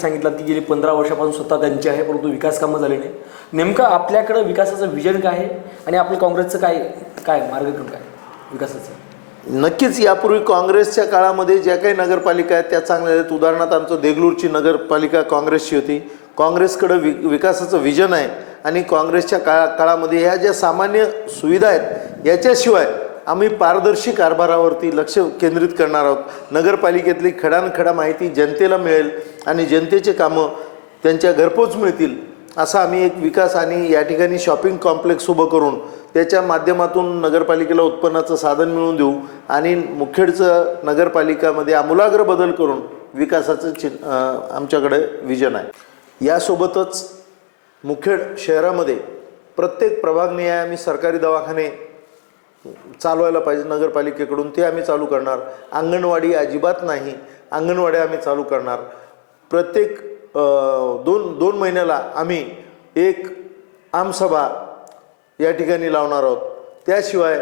सांगितलं की गेली 15 वर्षापासून स्वतः त्यांची आहे, परंतु विकास कामं झाले नाही. नेमकं आपल्याकडं विकासाचं विजन काय आहे आणि आपलं काँग्रेसचं काय काय मार्गक्रम काय विकासाचं? नक्कीच यापूर्वी काँग्रेसच्या काळामध्ये ज्या काही नगरपालिका आहेत त्या चांगल्या आहेत. उदाहरणार्थ आमचं देगलूरची नगरपालिका काँग्रेसची होती. काँग्रेसकडं विकासाचं विजन आहे आणि काँग्रेसच्या काळामध्ये ह्या ज्या सामान्य सुविधा आहेत याच्याशिवाय आम्ही पारदर्शी कारभारावरती लक्ष केंद्रित करणार आहोत. नगरपालिकेतली खडानखडा माहिती जनतेला मिळेल आणि जनतेचे कामं त्यांच्या घरपोच मिळतील असा आम्ही एक विकास आणि या ठिकाणी शॉपिंग कॉम्प्लेक्स उभं करून त्याच्या माध्यमातून नगरपालिकेला उत्पन्नाचं साधन मिळवून देऊ आणि मुखेडचं नगरपालिकामध्ये आमूलाग्र बदल करून विकासाचं आमच्याकडे विजन आहे. यासोबतच मुखेड शहरामध्ये प्रत्येक प्रभागनिहाय आम्ही सरकारी दवाखाने चालवायला पाहिजे नगरपालिकेकडून, ते आम्ही चालू करणार. अंगणवाडी अजिबात नाही, अंगणवाड्या आम्ही चालू करणार. प्रत्येक दोन महिन्याला आम्ही एक आमसभा या ठिकाणी लावणार आहोत. त्याशिवाय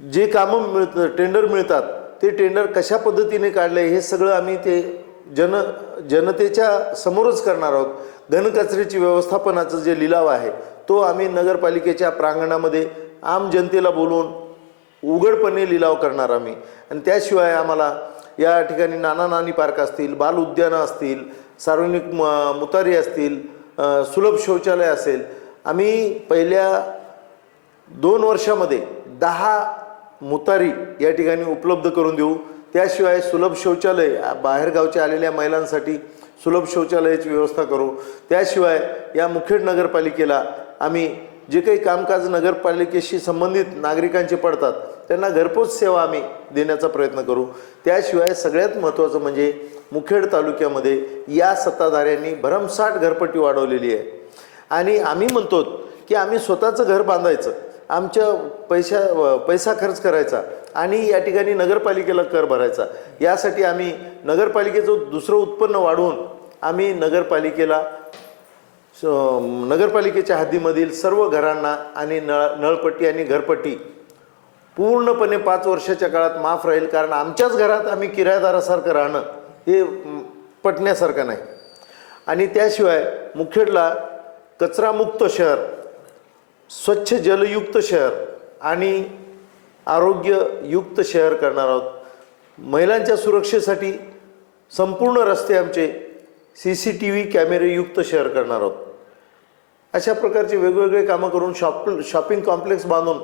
जे कामं टेंडर मिळतात ते टेंडर कशा पद्धतीने काढले हे सगळं आम्ही ते जनतेच्या समोरच करणार आहोत. घनकचऱ्याची व्यवस्थापनाचं जे लिलाव आहे तो आम्ही नगरपालिकेच्या प्रांगणामध्ये आम जनतेला बोलवून उघडपणे लिलाव करणार आम्ही. आणि त्याशिवाय आम्हाला या ठिकाणी नाना नानी पार्क असतील, बाल उद्यानं असतील, सार्वजनिक मुतारी असतील, सुलभ शौचालय असेल, आम्ही पहिल्या 2 वर्षामध्ये 10 मुतारी या ठिकाणी उपलब्ध करून देऊ. त्याशिवाय सुलभ शौचालय बाहेरगावच्या आलेल्या महिलांसाठी सुलभ शौचालयाची व्यवस्था करू. त्याशिवाय या मुखेड नगरपालिकेला आम्ही जे काही कामकाज नगरपालिकेशी संबंधित नागरिकांचे पडतात त्यांना घरपोच सेवा आम्ही देण्याचा प्रयत्न करू. त्याशिवाय सगळ्यात महत्त्वाचं म्हणजे मुखेड तालुक्यामध्ये या सत्ताधाऱ्यांनी भरमसाठ घरपट्टी वाढवलेली आहे आणि आम्ही म्हणतो की आम्ही स्वतःचं घर बांधायचं, आमच्या पैसा खर्च करायचा आणि या ठिकाणी नगरपालिकेला कर भरायचा. यासाठी आम्ही नगरपालिकेचं दुसरं उत्पन्न वाढवून आम्ही नगरपालिकेच्या हद्दीमधील सर्व घरांना आणि नळपट्टी आणि घरपट्टी पूर्णपणे 5 वर्षाच्या काळात माफ राहील. कारण आमच्याच घरात आम्ही किरायदारासारखं राहणं हे पटण्यासारखं नाही. आणि त्याशिवाय मुखेडला कचरामुक्त शहर, स्वच्छ जलयुक्त शहर आणि आरोग्ययुक्त शहर करणार आहोत. महिलांच्या सुरक्षेसाठी संपूर्ण रस्ते आमचे CCTV कॅमेरेयुक्त शहर करणार आहोत. अशा प्रकारचे वेगवेगळे कामं करून शॉपिंग कॉम्प्लेक्स बांधून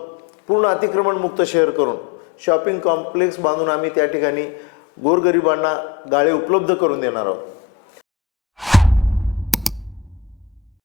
पूर्ण अतिक्रमणमुक्त शहर करून शॉपिंग कॉम्प्लेक्स बांधून आम्ही त्या ठिकाणी गोरगरिबांना गाळे उपलब्ध करून देणार आहोत.